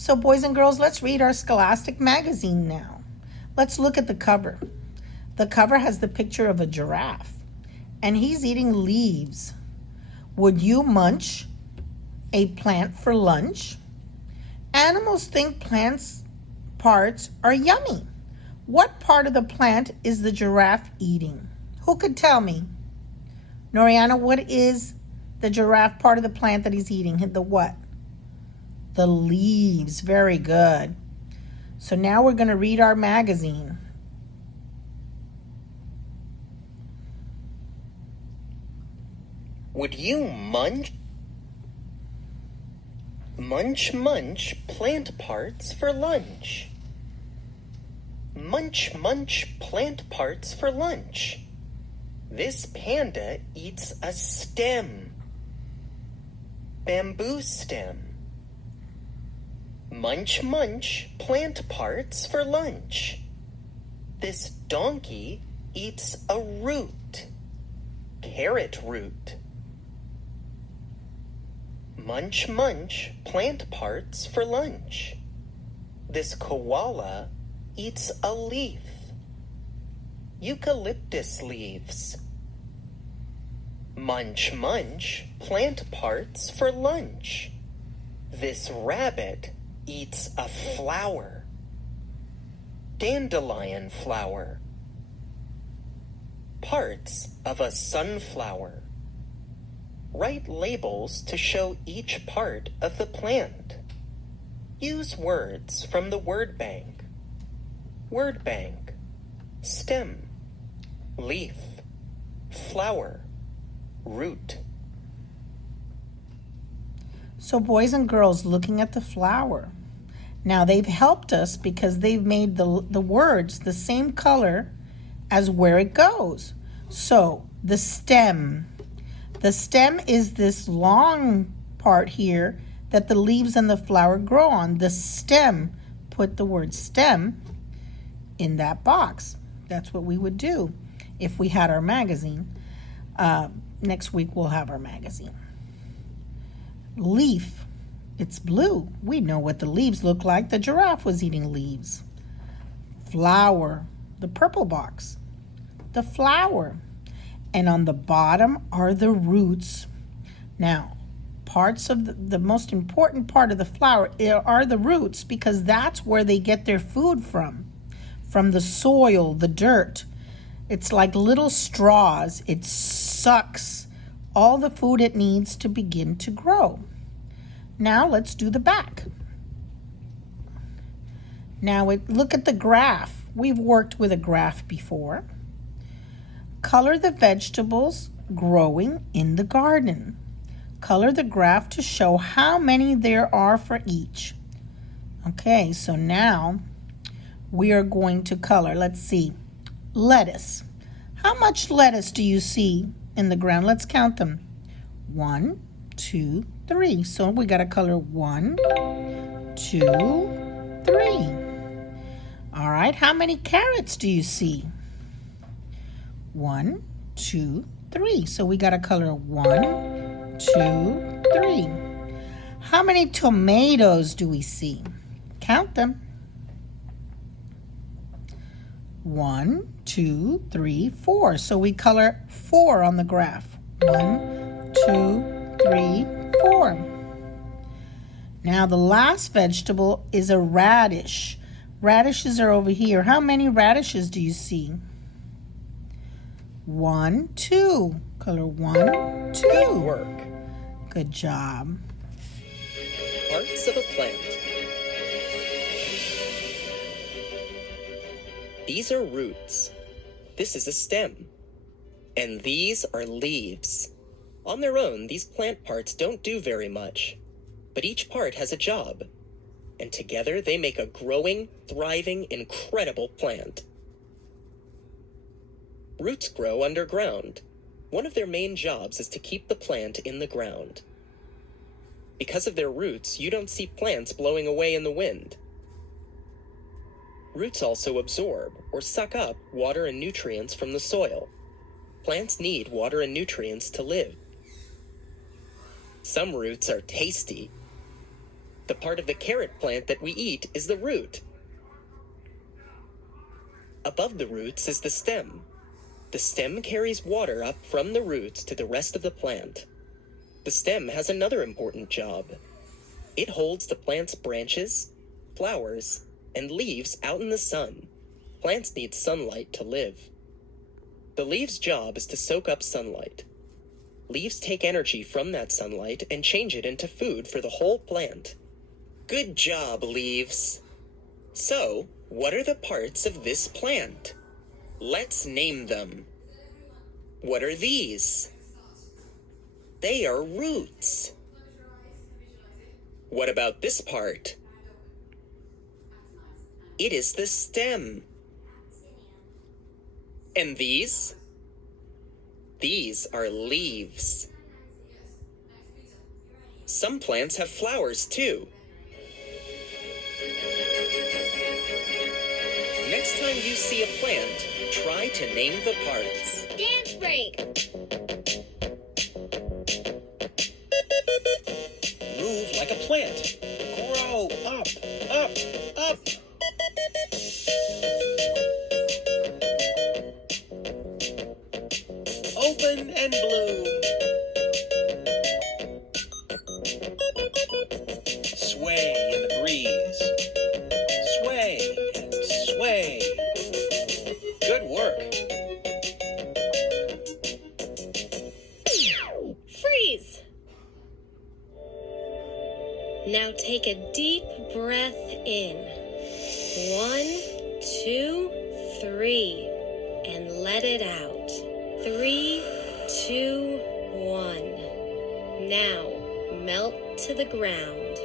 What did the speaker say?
So boys and girls, let's read our Scholastic Magazine now. Let's look at the cover. The cover has the picture of a giraffe, and he's eating leaves. Would you munch a plant for lunch? Animals think plants' parts are yummy. What part of the plant is the giraffe eating? Who could tell me? Noriana, what is the giraffe part of the plant that he's eating? The what? The leaves. Very good. So now we're going to read our magazine. Would you munch plant parts for lunch? Munch plant parts for lunch. This panda eats a stem. Bamboo stem. Munch plant parts for lunch. This donkey eats a root. Carrot root. Munch plant parts for lunch. This koala eats a leaf. Eucalyptus leaves. Munch plant parts for lunch. This rabbit eats a flower. Dandelion flower. Parts of a sunflower. Write labels to show each part of the plant. Use words from the word bank. Word bank. Stem. Leaf. Flower. Root. So boys and girls, looking at the flower. Now they've helped us because they've made the words the same color as where it goes. So the stem. The stem is this long part here that the leaves and the flower grow on. The stem, put the word stem in that box. That's what we would do if we had our magazine. Next week we'll have our magazine. Leaf, it's blue. We know what the leaves look like. The giraffe was eating leaves. Flower, the purple box. The flower. And on the bottom are the roots. Now, parts of the most important part of the flower are the roots, because that's where they get their food from the soil, the dirt. It's like little straws. It sucks all the food it needs to begin to grow. Now let's do the back. Now look at the graph. We've worked with a graph before. Color the vegetables growing in the garden. Color the graph to show how many there are for each. Okay, so now we are going to color. Let's see. Lettuce. How much lettuce do you see in the ground? Let's count them. 1, 2, 3. So we got to color 1, 2, 3. All right, how many carrots do you see? 1, 2, 3. So we got to color 1, 2, 3. How many tomatoes do we see? Count them. 1, 2, 3, 4. So we color 4 on the graph. 1, 2, 3, 4. Now the last vegetable is a radish. Radishes are over here. How many radishes do you see? 1, 2. Color 1, 2. Good work. Good job. Parts of a plant. These are roots. This is a stem. And these are leaves. On their own, these plant parts don't do very much, but each part has a job. And together they make a growing, thriving, incredible plant. Roots grow underground. One of their main jobs is to keep the plant in the ground. Because of their roots, you don't see plants blowing away in the wind. Roots also absorb or suck up water and nutrients from the soil. Plants need water and nutrients to live. Some roots are tasty. The part of the carrot plant that we eat is the root. Above the roots is the stem. The stem carries water up from the roots to the rest of the plant. The stem has another important job. It holds the plant's branches, flowers, and leaves out in the sun. Plants need sunlight to live. The leaf's job is to soak up sunlight. Leaves take energy from that sunlight and change it into food for the whole plant. Good job, leaves. So, what are the parts of this plant? Let's name them. What are these? They are roots. What about this part? It is the stem. And these? These are leaves. Some plants have flowers too. Next time you see a plant, try to name the parts. Dance break! Move like a plant. Grow up, up, up. Open and bloom. Sway in the breeze. Sway and sway. Good work. Freeze! Now take a deep breath in. 1, 2, 3. And let it out. 3, 2, 1. Now melt to the ground.